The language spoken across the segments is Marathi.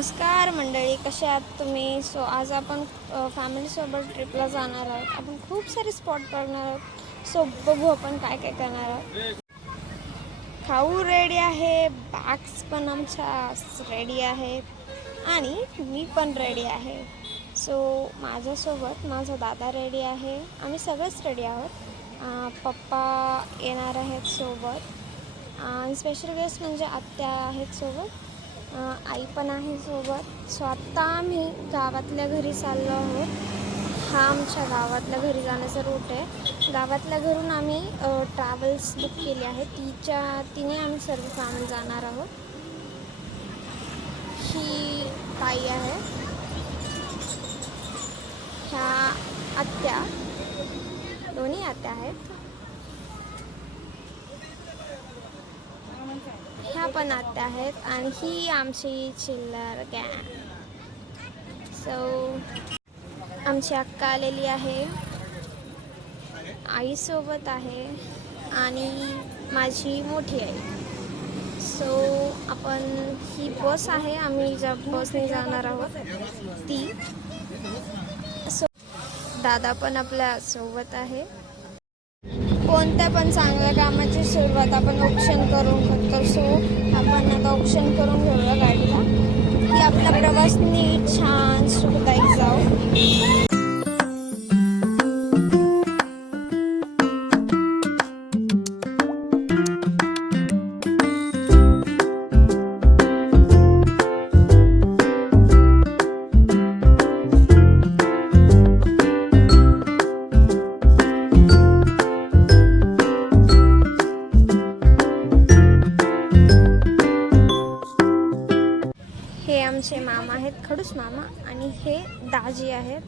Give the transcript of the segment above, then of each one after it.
नमस्कार मंडळी, कसे आहात तुम्ही? सो आज आपण फॅमिलीसोबत ट्रिपला जाणार आहोत. आपण खूप सारे स्पॉट बघणार आहोत. सो बघू आपण काय काय करणार आहोत. खाऊ रेडी आहे, बॅग्स पण आमच्या रेडी आहेत आणि मी पण रेडी आहे. सो माझ्यासोबत माझा दादा रेडी आहे. आम्ही सगळेच रेडी आहोत. पप्पा येणार आहेत सोबत. स्पेशल गेस्ट म्हणजे आत्या आहेत सोबत. आई पण आहे सोबत. सो आत्ता आम्ही गावातल्या घरी चाललो आहोत. हा आमच्या गावातल्या घरी जाण्याचा रूट आहे. गावातल्या घरून आम्ही ट्रॅव्हल्स बुक केली आहे. तिने आम्ही सर्व फॅमिली जाणार आहोत. ही ताई आहे, ह्या आत्या, दोन्ही आत्या आहेत. ह्या पण आत्या आहेत आणि ही आमची चिल्लर गँग. सो आमची अक्का आलेली आहे, आईसोबत आहे आणि माझी मोठी आई. सो आपण ही बस आहे, आम्ही ज्या बसने जाणार आहोत ती. सो दादा पण आपल्या सोबत आहे. कोणत्या पण चांगल्या कामाची सुरुवात आपण ऑप्शन करून करतो. सो आपण आता ऑप्शन करून घेऊया गाडीला, की आपला प्रवास नीट छान सुखदायक जाऊ. हे आमचे मामा आहेत, खडूस मामा, आणि हे दाजी आहेत.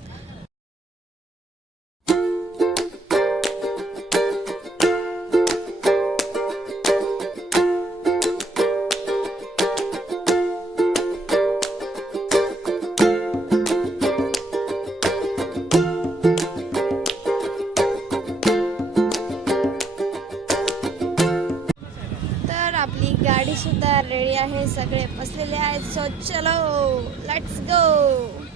तर आपली गाडी सुद्धा रेडी आहे, सगळे बसलेले आहेत. सो चलो, लेट्स गो.